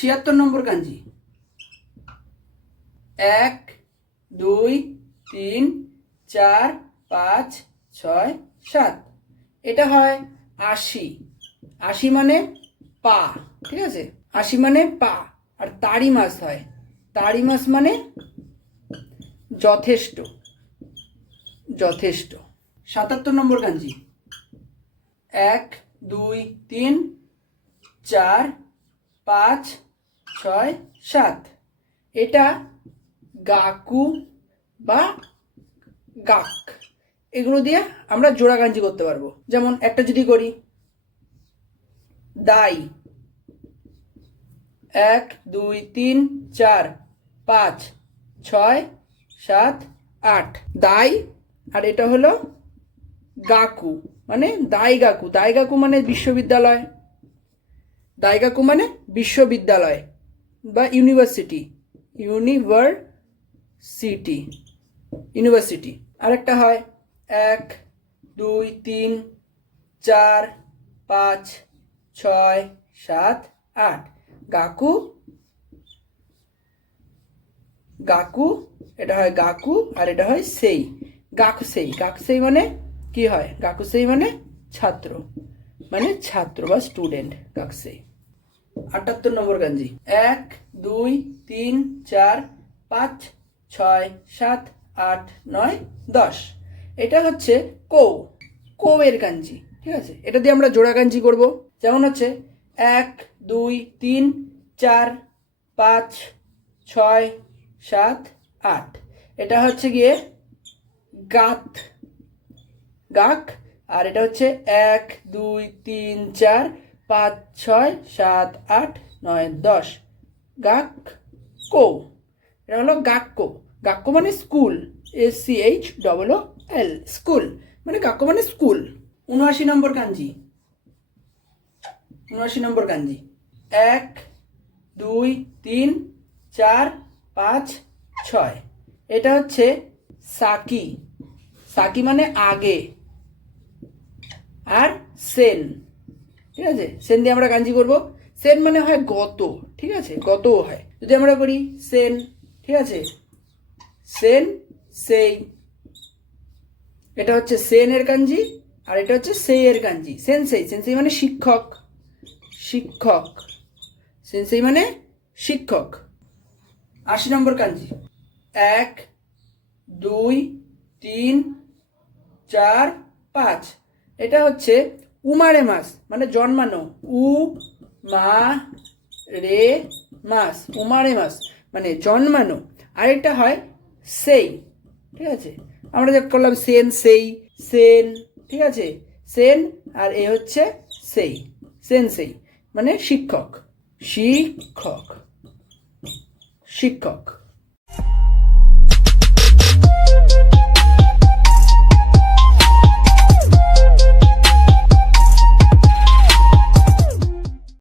ছিয়াত্তর নম্বর কাঞ্জি এক, দুই, তিন, চার, পাঁচ, ছয়, সাত। এটা হয় আশি। আশি মানে পা, ঠিক আছে? আশি মানে পা, আর তারি মাস হয়। তারি মাস মানে যথেষ্ট যথেষ্ট। সাতাত্তর নম্বর কাঞ্জি এক, দুই, তিন, চার, পাঁচ ছয়, সাত। এটা গাকু বা গাক। এগুলো দিয়ে আমরা জোড়া গাঞ্জি করতে পারব। যেমন একটা যদি করি, দাই। এক, দুই, তিন, চার, পাঁচ, ছয়, সাত, আট। দাই, আর এটা হলো গাকু। মানে দাই গাকু। দাই গাকু মানে বিশ্ববিদ্যালয়। দাইগাকু মানে বিশ্ববিদ্যালয়। বা ইউনিভার্সিটি ইউনিভার্সিটি ইউনিভার্সিটি আরেকটা হয় এক, দুই, তিন, চার, পাঁচ, ছয়, সাত, আট। গাকু গাকু, এটা হয় গাকু আর এটা হয় সেই। গাকু সেই গাকু সেই মানে কি হয়? গাকু সেই মানে ছাত্র মানে ছাত্র বা স্টুডেন্ট গাকসে আটাত্তর নম্বর গাঞ্জি। এক, দুই, তিন, চার, পাঁচ, ছয়, সাত, আট, নয়, দশ। এটা হচ্ছে কৌ। কৌয়ের গাঞ্জি, ঠিক আছে? এটা দিয়ে আমরা জোড়া গাঞ্জি করব। যেমন হচ্ছে এক, দুই, তিন, চার, পাঁচ, ছয়, সাত, আট। এটা হচ্ছে গিয়ে গাত গাক আর এটা হচ্ছে এক, দুই, তিন, চার পাঁচ, ছয়, সাত, আট, নয়, দশ। গাক কো। এটা হলো গাক্কো। গাক্কো মানে school. S C H double O L. School. মানে গাক্কো মানে স্কুল। উনআশি নম্বর কাঞ্জি। উনআশি নম্বর কাঞ্জি। এক, দুই, তিন, চার, পাঁচ, ছয়। এটা হচ্ছে সাকি। সাকি মানে আগে। আর সেন। ঠিক আছে? সেন দিয়ে আমরা কাঞ্জি করব। সেন মানে হয় গত, ঠিক আছে? গতও হয়। যদি আমরা করি সেন, ঠিক আছে? সেন, সেই। এটা হচ্ছে সেনের কাঞ্জি, আর এটা হচ্ছে সেই এর কাঞ্জি। সেন, সেই। সেন, সেই মানে শিক্ষক। শিক্ষক। সেন, সেই মানে শিক্ষক। আশি নম্বর কাঞ্জি। এক, দুই, তিন, চার, পাঁচ। এটা হচ্ছে উমারে মাস মানে জন্মানো। উ মা রে মাস, উমারে মাস মানে জন্মানো। আরেকটা হয় সেই, ঠিক আছে? আমরা যে করলাম সেন, সেই, সেন, ঠিক আছে? সেন আর এ হচ্ছে সেই, সেন, সেই মানে শিক্ষক। শিক্ষক। শিক্ষক।